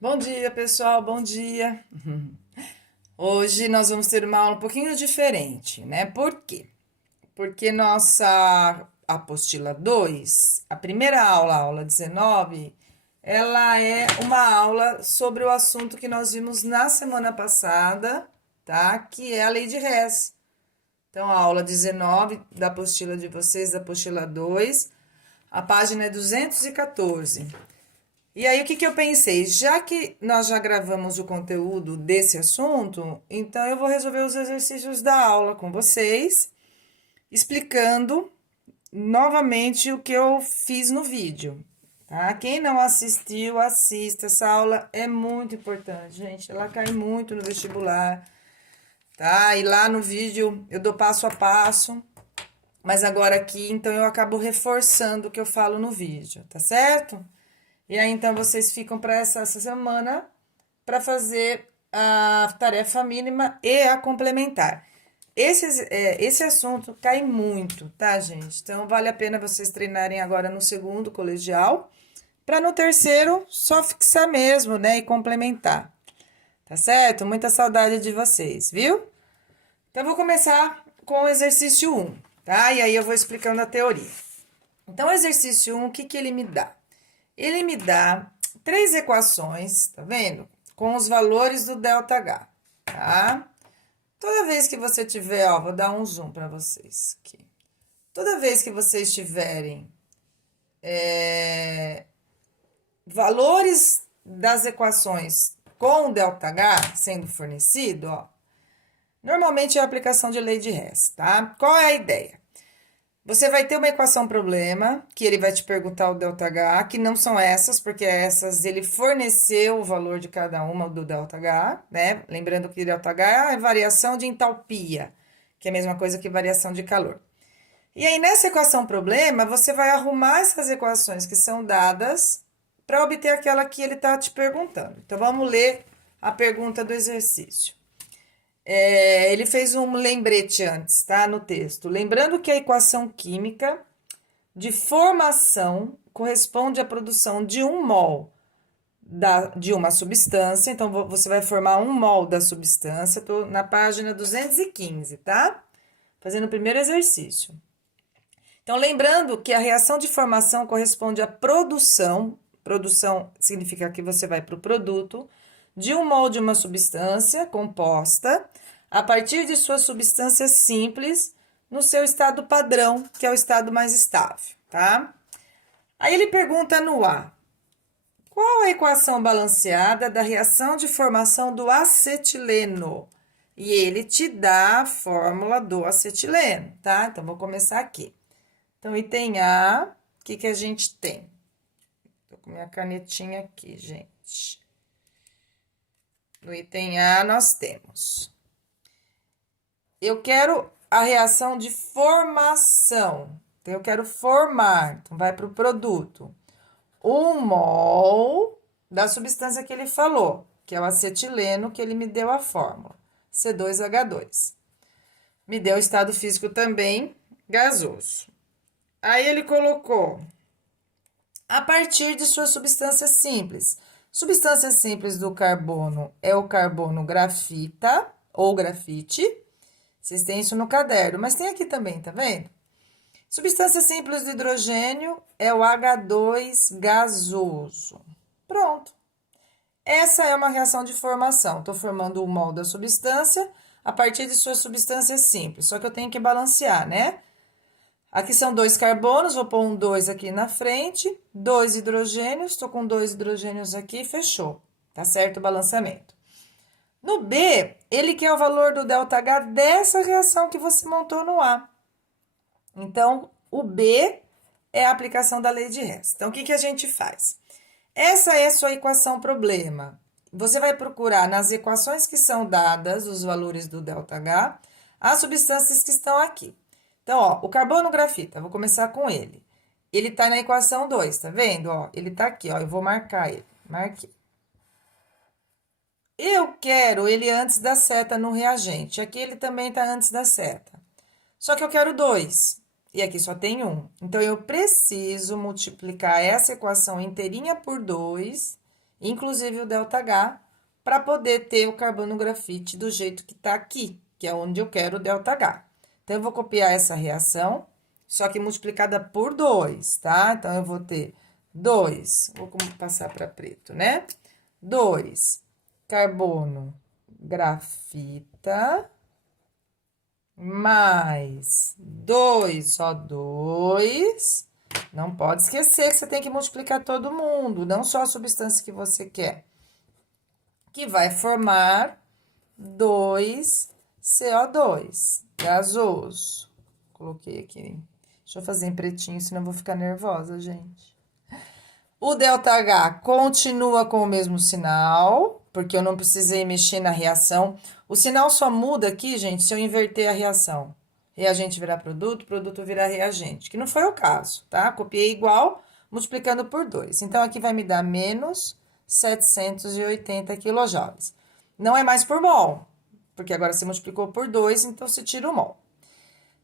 Bom dia, pessoal, bom dia. Hoje nós vamos ter uma aula um pouquinho diferente, né? Por quê? Porque nossa apostila 2, a primeira aula, a aula 19, ela é uma aula sobre o assunto que nós vimos na semana passada, tá? Que é a lei de Hess. Então, a aula 19 da apostila de vocês, da apostila 2, a página é 214. E aí, o que que eu pensei? Já que nós já gravamos o conteúdo desse assunto, então eu vou resolver os exercícios da aula com vocês, explicando novamente o que eu fiz no vídeo, tá? Quem não assistiu, assista. Essa aula é muito importante, gente. Ela cai muito no vestibular, tá? E lá no vídeo eu dou passo a passo, mas agora aqui, então eu acabo reforçando o que eu falo no vídeo, tá certo? E aí, então, vocês ficam para essa semana para fazer a tarefa mínima e a complementar. Esse assunto cai muito, tá, gente? Então, vale a pena vocês treinarem agora no segundo colegial, para no terceiro só fixar mesmo, né? E complementar, tá certo? Muita saudade de vocês, viu? Então, eu vou começar com o exercício um, tá? E aí eu vou explicando a teoria. Então, o exercício um, o que que ele me dá? Ele me dá três equações, tá vendo? Com os valores do ΔH, tá? Toda vez que você tiver, ó, vou dar um zoom para vocês aqui. Toda vez que vocês tiverem valores das equações com o ΔH sendo fornecido, ó, normalmente é a aplicação de lei de Hess, tá? Qual é a ideia? Você vai ter uma equação problema, que ele vai te perguntar o ΔH, que não são essas, porque essas ele forneceu o valor de cada uma do ΔH, né? Lembrando que ΔH é variação de entalpia, que é a mesma coisa que variação de calor. E aí, nessa equação problema, você vai arrumar essas equações que são dadas para obter aquela que ele está te perguntando. Então, vamos ler a pergunta do exercício. Ele fez um lembrete antes, tá? No texto. Lembrando que a equação química de formação corresponde à produção de 1 mol de uma substância. Então, você vai formar 1 mol da substância. Tô na página 215, tá? Fazendo o primeiro exercício. Então, lembrando que a reação de formação corresponde à produção. Produção significa que você vai para o produto de 1 mol de uma substância composta a partir de sua substância simples no seu estado padrão, que é o estado mais estável, tá? Aí ele pergunta no A: qual a equação balanceada da reação de formação do acetileno? E ele te dá a fórmula do acetileno, tá? Então, vou começar aqui. Então, item A, o que que a gente tem? Tô com minha canetinha aqui, gente. No item A, nós temos. Eu quero a reação de formação. Então, eu quero formar. Então, vai para o produto. 1 mol da substância que ele falou, que é o acetileno, que ele me deu a fórmula. C2H2. Me deu o estado físico também gasoso. Aí, ele colocou a partir de sua substância simples. Substância simples do carbono é o carbono grafita ou grafite. Vocês têm isso no caderno, mas tem aqui também, tá vendo? Substância simples do hidrogênio é o H2 gasoso. Pronto. Essa é uma reação de formação. Estou formando 1 mol da substância a partir de sua substância simples. Só que eu tenho que balancear, né? Aqui são 2 carbonos, vou pôr um 2 aqui na frente, 2 hidrogênios, estou com 2 hidrogênios aqui, fechou. Tá certo o balanceamento. No B, ele quer o valor do ΔH dessa reação que você montou no A. Então, o B é a aplicação da lei de Hess. Então, o que que a gente faz? Essa é a sua equação problema. Você vai procurar nas equações que são dadas, os valores do ΔH, as substâncias que estão aqui. Então, ó, o carbono grafita, vou começar com ele. Ele tá na equação 2, tá vendo? Ó, ele tá aqui, ó, eu vou marcar ele. Marquei. Eu quero ele antes da seta no reagente. Aqui ele também tá antes da seta. Só que eu quero 2. E aqui só tem 1. Então, eu preciso multiplicar essa equação inteirinha por 2 inclusive o ΔH, para poder ter o carbono grafite do jeito que tá aqui, que é onde eu quero o ΔH. Então, eu vou copiar essa reação, só que multiplicada por 2, tá? Então, eu vou ter 2, vou passar para preto, né? 2, carbono grafita, mais 2 O2. Não pode esquecer que você tem que multiplicar todo mundo, não só a substância que você quer. Que vai formar 2CO2 gasoso. Coloquei aqui. Deixa eu fazer em pretinho, senão eu vou ficar nervosa, gente. O ΔH continua com o mesmo sinal, porque eu não precisei mexer na reação. O sinal só muda aqui, gente, se eu inverter a reação. Reagente virar produto, produto virar reagente, que não foi o caso, tá? Copiei igual, multiplicando por 2. Então, aqui vai me dar menos 780 quilojoules. Não é mais por mol, porque agora você multiplicou por 2, então você tira o mol.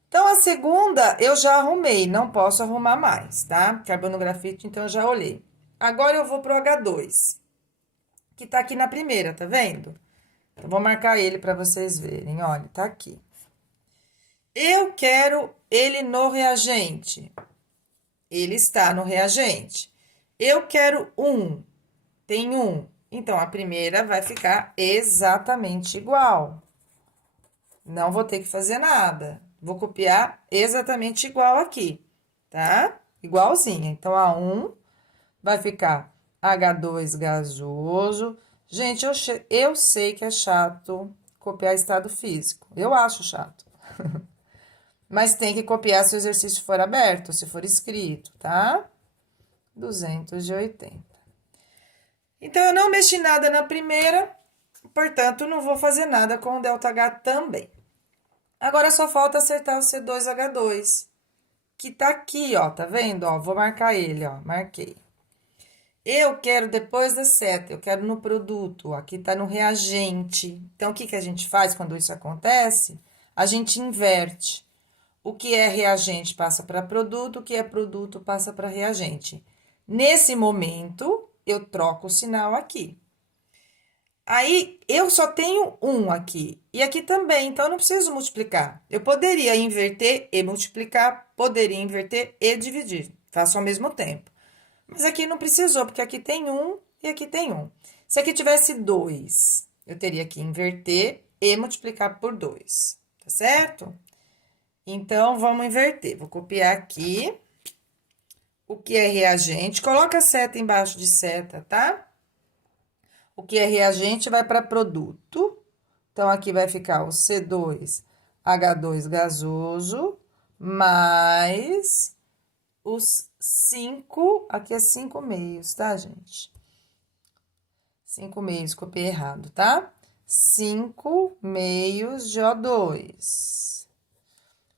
Então, a segunda eu já arrumei, não posso arrumar mais, tá? Carbono grafite, então eu já olhei. Agora eu vou pro H2, que tá aqui na primeira, tá vendo? Então, vou marcar ele para vocês verem, olha, tá aqui. Eu quero ele no reagente. Ele está no reagente. Eu quero 1, tem 1. Então, a primeira vai ficar exatamente igual. Não vou ter que fazer nada. Vou copiar exatamente igual aqui, tá? Igualzinha. Então, a 1 vai ficar H2 gasoso. Gente, eu sei que é chato copiar estado físico. Eu acho chato. Mas tem que copiar se o exercício for aberto, se for escrito, tá? 280. Então, eu não mexi nada na primeira, portanto, não vou fazer nada com o ΔH também. Agora, só falta acertar o C2H2, que tá aqui, ó, tá vendo? Ó, vou marcar ele, ó, marquei. Eu quero depois da seta, eu quero no produto, ó, aqui tá no reagente. Então, o que que a gente faz quando isso acontece? A gente inverte. O que é reagente passa para produto, o que é produto passa para reagente. Nesse momento, eu troco o sinal aqui. Aí, eu só tenho 1 aqui, e aqui também, então eu não preciso multiplicar. Eu poderia inverter e multiplicar, poderia inverter e dividir, faço ao mesmo tempo. Mas aqui não precisou, porque aqui tem 1 e aqui tem 1. Se aqui tivesse 2, eu teria que inverter e multiplicar por 2, tá certo? Então, vamos inverter. Vou copiar aqui o que é reagente. Coloca a seta embaixo de seta, tá? O que é reagente vai para produto. Então, aqui vai ficar o C2H2 gasoso, mais os 5, aqui é 5 meios, tá, gente? 5 meios, copiei errado, tá? 5 meios de O2.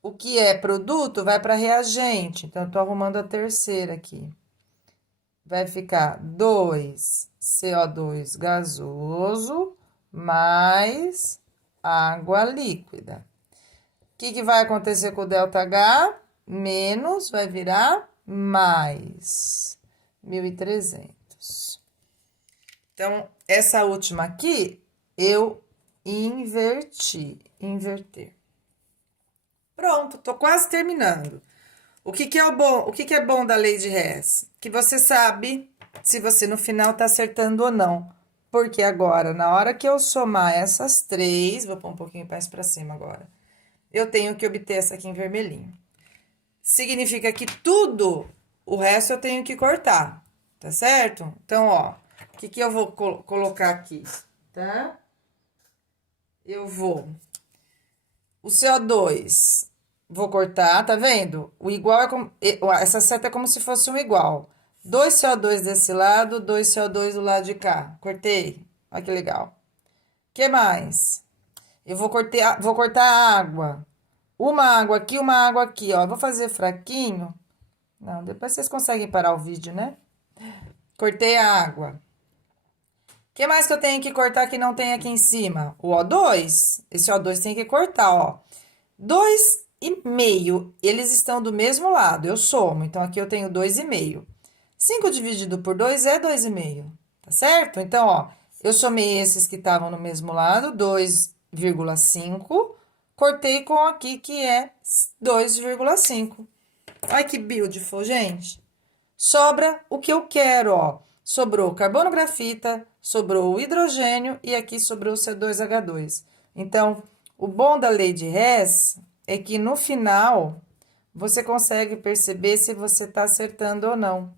O que é produto vai para reagente. Então, eu tô arrumando a terceira aqui. Vai ficar 2CO2 gasoso mais água líquida. O que vai acontecer com o ΔH? Menos vai virar mais 1.300. Então, essa última aqui, eu inverter. Pronto, tô quase terminando. O que é o bom? O que é bom da lei de Hess? Que você sabe se você no final tá acertando ou não. Porque agora, na hora que eu somar essas três, vou pôr um pouquinho mais para cima agora. Eu tenho que obter essa aqui em vermelhinho. Significa que tudo, o resto eu tenho que cortar, tá certo? Então, ó, o que eu vou colocar aqui, tá? Eu vou... O CO2, vou cortar, tá vendo? O igual é como... Essa seta é como se fosse um igual. 2 CO2 desse lado, 2 CO2 do lado de cá. Cortei. Olha que legal. O que mais? Eu vou cortar a água. Uma água aqui, ó. Eu vou fazer fraquinho. Não, depois vocês conseguem parar o vídeo, né? Cortei a água. O que mais que eu tenho que cortar que não tem aqui em cima? O O2. Esse O2 tem que cortar, ó. 2,5. Eles estão do mesmo lado, eu somo. Então, aqui eu tenho 2,5. 5 dividido por 2 é 2,5. tá certo? Então, ó, eu somei esses que estavam no mesmo lado, 2,5, cortei com aqui que é 2,5. Olha que beautiful, gente. Sobra o que eu quero, ó. Sobrou carbono grafita, sobrou o hidrogênio e aqui sobrou o C2H2. Então, o bom da lei de Hess é que no final você consegue perceber se você tá acertando ou não.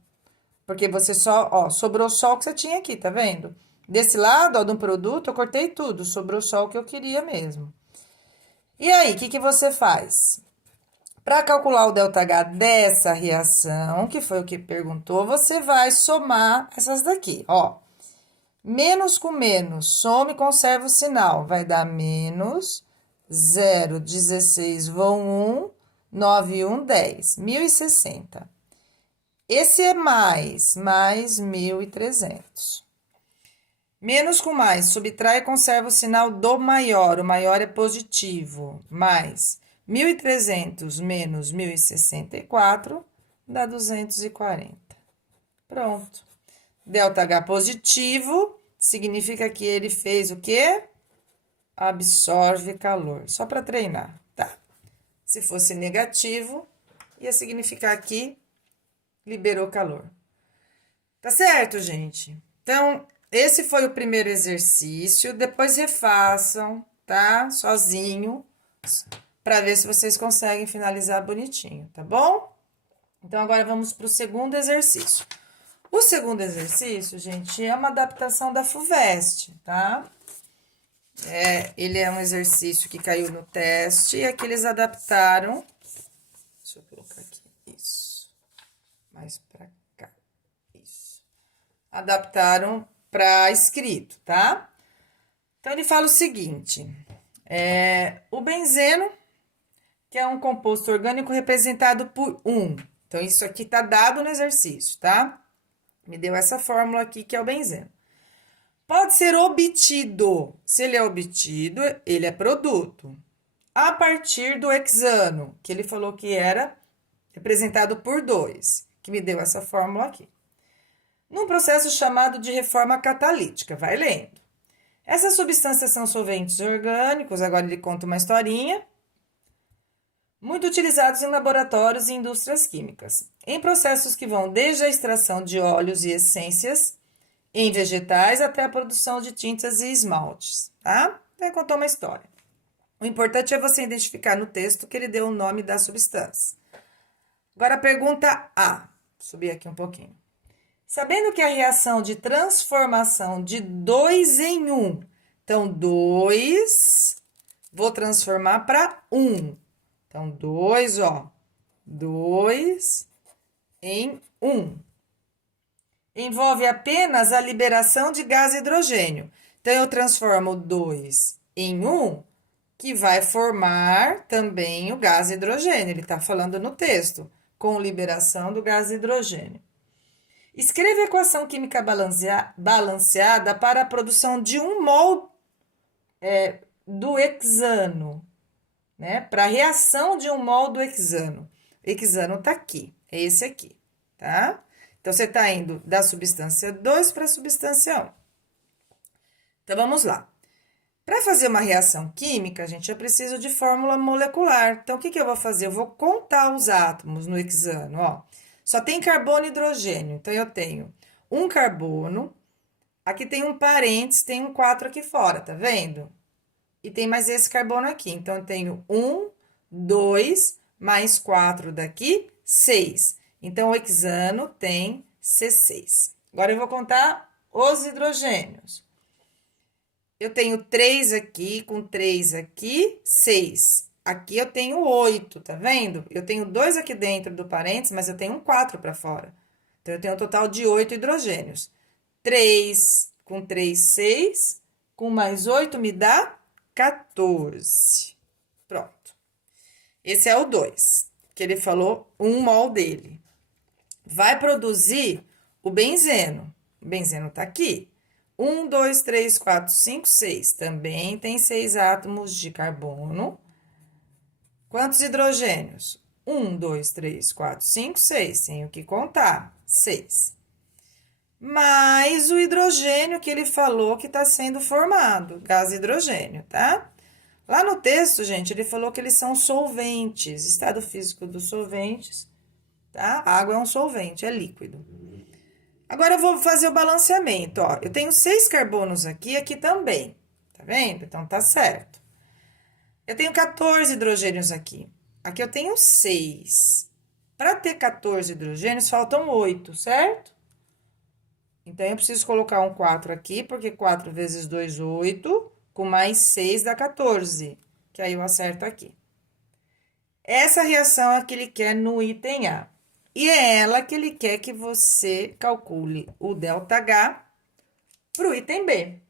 Porque você só, ó, sobrou só o que você tinha aqui, tá vendo? Desse lado, ó, do produto, eu cortei tudo, sobrou só o que eu queria mesmo. E aí, o que que você faz? Para calcular o ΔH dessa reação, que foi o que perguntou, você vai somar essas daqui, ó. Menos com menos, soma e conserva o sinal, vai dar menos 0,16 vão 1, 9, 1, 10, 1.060. Esse é mais 1.300. Menos com mais, subtrai e conserva o sinal do maior, o maior é positivo, mais 1.300 menos 1.064 dá 240. Pronto. ΔH positivo significa que ele fez o quê? Absorve calor, só para treinar, tá? Se fosse negativo, ia significar que liberou calor. Tá certo, gente? Então, esse foi o primeiro exercício. Depois refaçam, tá? Sozinho, para ver se vocês conseguem finalizar bonitinho, tá bom? Então, agora vamos para o segundo exercício. O segundo exercício, gente, é uma adaptação da FUVEST, tá? Ele é um exercício que caiu no teste e aqui eles adaptaram. Deixa eu colocar aqui, isso. Mais pra cá, isso. Adaptaram para escrito, tá? Então, ele fala o seguinte: o benzeno, que é um composto orgânico representado por 1. Então, isso aqui tá dado no exercício, tá? Me deu essa fórmula aqui, que é o benzeno. Pode ser obtido. Se ele é obtido, ele é produto. A partir do hexano, que ele falou que era representado por 2, que me deu essa fórmula aqui. Num processo chamado de reforma catalítica, vai lendo. Essas substâncias são solventes orgânicos, agora ele conta uma historinha, muito utilizados em laboratórios e indústrias químicas, em processos que vão desde a extração de óleos e essências em vegetais até a produção de tintas e esmaltes, tá? Então, ele contou uma história. O importante é você identificar no texto que ele deu o nome da substância. Agora, a pergunta A. Vou subir aqui um pouquinho. Sabendo que a reação de transformação de 2 em 1, então 2, vou transformar para 1. Então, 2, ó, 2 em 1. Envolve apenas a liberação de gás hidrogênio. Então, eu transformo 2 em 1, que vai formar também o gás hidrogênio. Ele está falando no texto, com liberação do gás hidrogênio. Escreva a equação química balanceada para a produção de 1 mol do hexano, né? Para a reação de 1 mol do hexano. O hexano tá aqui, é esse aqui, tá? Então, você tá indo da substância 2 para a substância 1. Então, vamos lá. Para fazer uma reação química, gente, eu preciso de fórmula molecular. Então, o que que eu vou fazer? Eu vou contar os átomos no hexano, ó. Só tem carbono e hidrogênio. Então, eu tenho um carbono, aqui tem um parênteses, tem um 4 aqui fora, tá vendo? E tem mais esse carbono aqui. Então, eu tenho 1, 2, mais 4 daqui, 6. Então, o hexano tem C6. Agora, eu vou contar os hidrogênios. Eu tenho 3 aqui, com 3 aqui, 6. Aqui eu tenho 8, tá vendo? Eu tenho 2 aqui dentro do parênteses, mas eu tenho um 4 para fora. Então, eu tenho um total de 8 hidrogênios. 3 com 3, 6. Com mais 8 me dá 14. Pronto. Esse é o 2, que ele falou 1 mol dele. Vai produzir o benzeno. O benzeno tá aqui. 1, 2, 3, 4, 5, 6. Também tem 6 átomos de carbono. Quantos hidrogênios? 1, 2, 3, 4, 5, 6. Tenho que contar. 6. mais o hidrogênio que ele falou que está sendo formado, gás hidrogênio, tá? Lá no texto, gente, ele falou que eles são solventes, estado físico dos solventes, tá? A água é um solvente, é líquido. Agora eu vou fazer o balanceamento, ó. Eu tenho 6 carbonos aqui, aqui também, tá vendo? Então tá certo. Eu tenho 14 hidrogênios aqui. Aqui eu tenho 6. Para ter 14 hidrogênios, faltam 8, certo? Então, eu preciso colocar um 4 aqui, porque 4 vezes 2, 8, com mais 6 dá 14, que aí eu acerto aqui. Essa reação é a que ele quer no item A. E é ela que ele quer que você calcule o ΔH para o item B.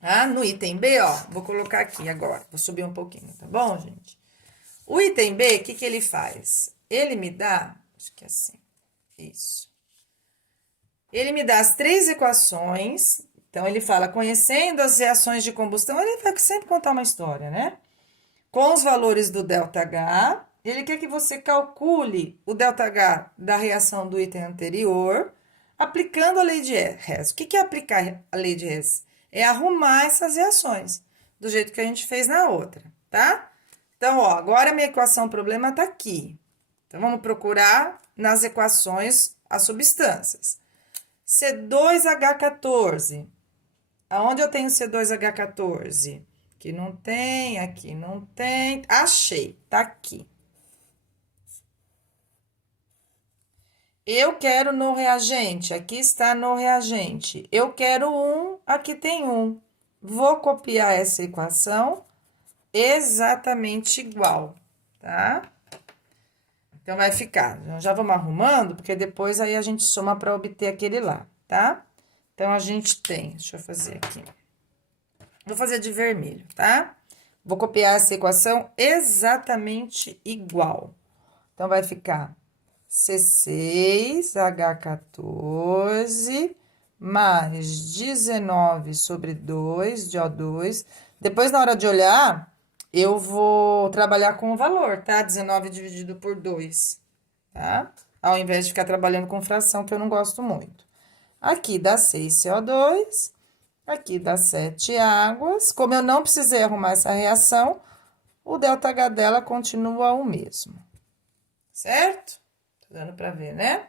Ah, no item B, ó, vou colocar aqui agora, vou subir um pouquinho, tá bom, gente? O item B, o que que ele faz? Ele me dá, acho que é assim, isso. Ele me dá as 3 equações, então ele fala, conhecendo as reações de combustão, ele vai sempre contar uma história, né? Com os valores do ΔH, ele quer que você calcule o ΔH da reação do item anterior, aplicando a lei de Hess. O que é aplicar a lei de Hess? É arrumar essas reações, do jeito que a gente fez na outra, tá? Então, ó, agora a minha equação problema tá aqui. Então, vamos procurar nas equações as substâncias. C2H14. Aonde eu tenho C2H14? Aqui não tem, aqui não tem. Achei, tá aqui. Eu quero no reagente, aqui está no reagente. Eu quero 1, aqui tem 1. Vou copiar essa equação exatamente igual, tá? Então, vai ficar. Já vamos arrumando, porque depois aí a gente soma para obter aquele lá, tá? Então, a gente tem, deixa eu fazer aqui. Vou fazer de vermelho, tá? Vou copiar essa equação exatamente igual. Então, vai ficar C6H14 mais 19 sobre 2 de O2. Depois, na hora de olhar, eu vou trabalhar com o valor, tá? 19 dividido por 2, tá? Ao invés de ficar trabalhando com fração, que eu não gosto muito. Aqui dá 6 CO2, aqui dá 7 águas. Como eu não precisei arrumar essa reação, o ΔH dela continua o mesmo, certo? Tá dando pra ver, né?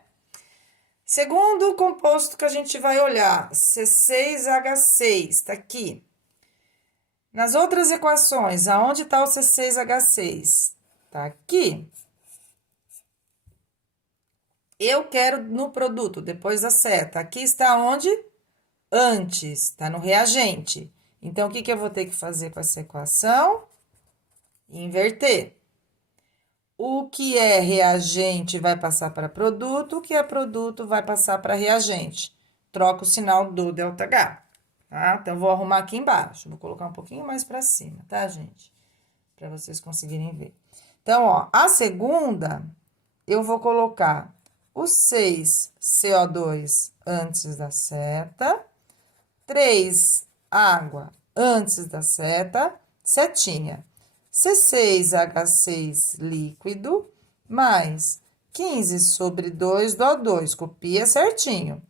Segundo composto que a gente vai olhar, C6H6, tá aqui. Nas outras equações, aonde tá o C6H6? Tá aqui. Eu quero no produto, depois da seta. Aqui está onde? Antes, tá no reagente. Então, o que que eu vou ter que fazer com essa equação? Inverter. O que é reagente vai passar para produto, o que é produto vai passar para reagente. Troca o sinal do ΔH, tá? Então, vou arrumar aqui embaixo. Vou colocar um pouquinho mais para cima, tá, gente? Para vocês conseguirem ver. Então, ó, a segunda, eu vou colocar o 6 CO2 antes da seta, 3 água antes da seta, setinha. C6H6 líquido, mais 15 sobre 2 do O2. Copia certinho. O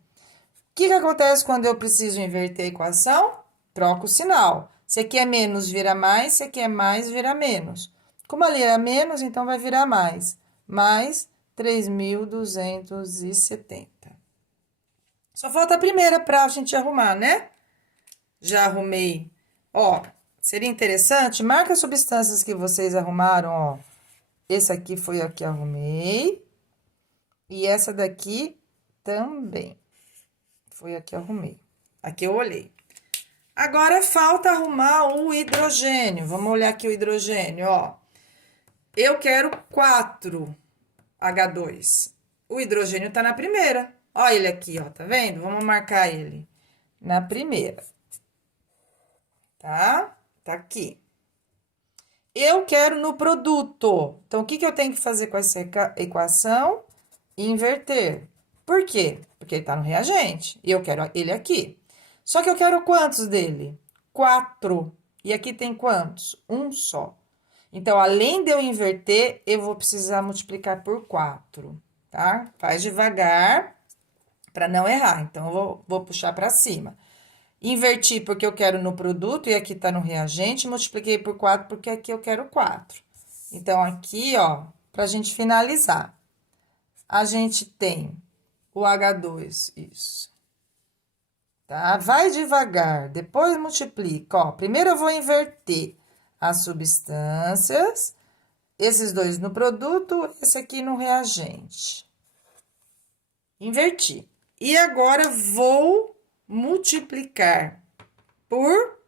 que acontece quando eu preciso inverter a equação? Troco o sinal. Se aqui é menos, vira mais. Se aqui é mais, vira menos. Como ali era menos, então vai virar mais. Mais 3.270. Só falta a primeira pra gente arrumar, né? Já arrumei. Ó, seria interessante, marca as substâncias que vocês arrumaram, ó. Esse aqui foi a que arrumei. E essa daqui também. Foi a que arrumei. Aqui eu olhei. Agora, falta arrumar o hidrogênio. Vamos olhar aqui o hidrogênio, ó. Eu quero 4 H2. O hidrogênio tá na primeira. Ó ele aqui, ó, tá vendo? Vamos marcar ele na primeira. Tá? Tá aqui. Eu quero no produto. Então, o que que eu tenho que fazer com essa equação? Inverter. Por quê? Porque ele tá no reagente. E eu quero ele aqui. Só que eu quero quantos dele? 4. E aqui tem quantos? Um só. Então, além de eu inverter, eu vou precisar multiplicar por 4, tá? Faz devagar. para não errar. Então, eu vou puxar para cima. Inverti porque eu quero no produto e aqui tá no reagente, multipliquei por 4 porque aqui eu quero 4. Então, aqui, ó, pra gente finalizar, a gente tem o H2, isso. Tá? Vai devagar, depois multiplica, ó. Primeiro eu vou inverter as substâncias, esses dois no produto, esse aqui no reagente. Inverti. E agora vou multiplicar por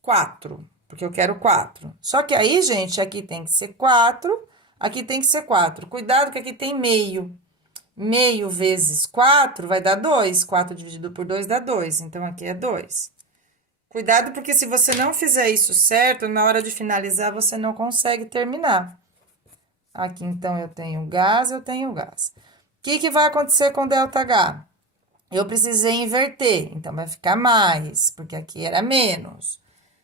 4, porque eu quero 4. Só que aí, gente, aqui tem que ser 4, aqui tem que ser 4. Cuidado que aqui tem meio. Meio vezes 4 vai dar 2. 4 dividido por 2 dá 2. Então, aqui é 2. Cuidado, porque se você não fizer isso certo, na hora de finalizar, você não consegue terminar. Aqui, então, eu tenho gás, eu tenho gás. O que vai acontecer com ΔH? Eu precisei inverter, então vai ficar mais, porque aqui era menos.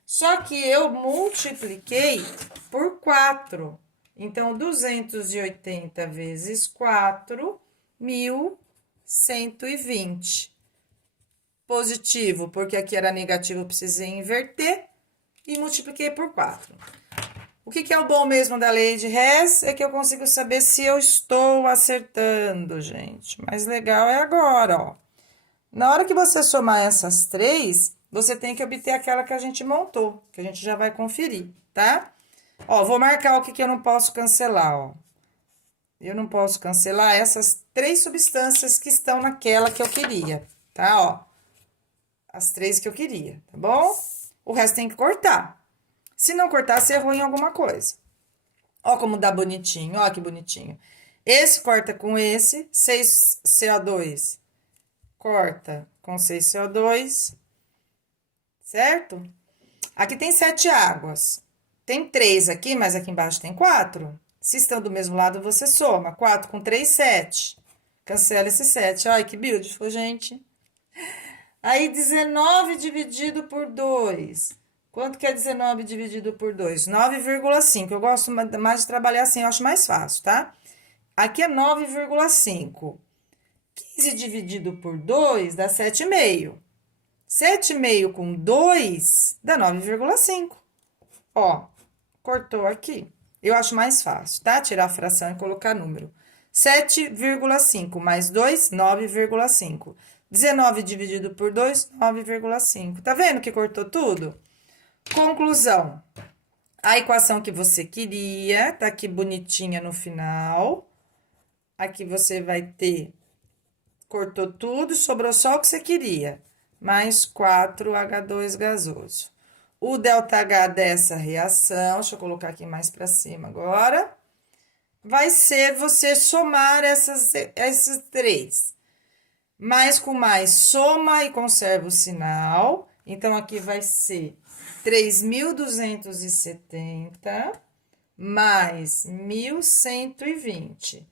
Só que eu multipliquei por 4. Então, 280 vezes 4, 1.120. Positivo, porque aqui era negativo, eu precisei inverter e multipliquei por 4. O que é o bom mesmo da lei de Hess? É que eu consigo saber se eu estou acertando, gente. Mas legal é agora, ó. Na hora que você somar essas três, você tem que obter aquela que a gente montou, que a gente já vai conferir, tá? Ó, vou marcar o que eu não posso cancelar, ó. Eu não posso cancelar essas três substâncias que estão naquela que eu queria, tá? Ó, as três que eu queria, tá bom? O resto tem que cortar. Se não cortar, você errou em alguma coisa. Ó como dá bonitinho, ó que bonitinho. Esse corta com esse, 6CO2 corta com 6CO2, certo? Aqui tem 7 águas. Tem 3 aqui, mas aqui embaixo tem 4. Se estão do mesmo lado, você soma. 4 com 3, 7. Cancela esse 7. Ai, que beautiful, gente. Aí, 19 dividido por 2. Quanto que é 19 dividido por 2? 9,5. Eu gosto mais de trabalhar assim, eu acho mais fácil, tá? Aqui é 9,5. 15 dividido por 2 dá 7,5. 7,5 com 2 dá 9,5. Ó, cortou aqui. Eu acho mais fácil, tá? Tirar a fração e colocar número. 7,5 mais 2, 9,5. 19 dividido por 2, 9,5. Tá vendo que cortou tudo? Conclusão. A equação que você queria, tá aqui bonitinha no final. Aqui você vai ter, cortou tudo, sobrou só o que você queria. Mais 4H2 gasoso. O ΔH dessa reação, deixa eu colocar aqui mais para cima agora, vai ser você somar esses três. Mais com mais, soma e conserva o sinal. Então, aqui vai ser 3.270 mais 1.120.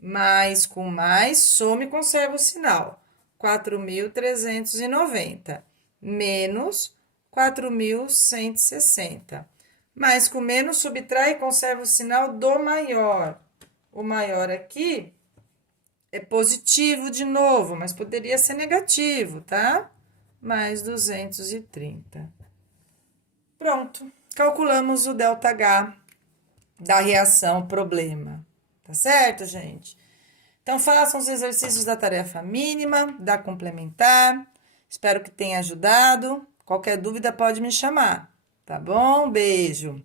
Mais com mais, soma e conserva o sinal. 4.390 menos 4.160. Mais com menos, subtrai e conserva o sinal do maior. O maior aqui é positivo de novo, mas poderia ser negativo, tá? Mais 230. Pronto. Calculamos o ΔH da reação problema. Tá certo, gente? Então, façam os exercícios da tarefa mínima, da complementar. Espero que tenha ajudado. Qualquer dúvida pode me chamar, tá bom? Beijo.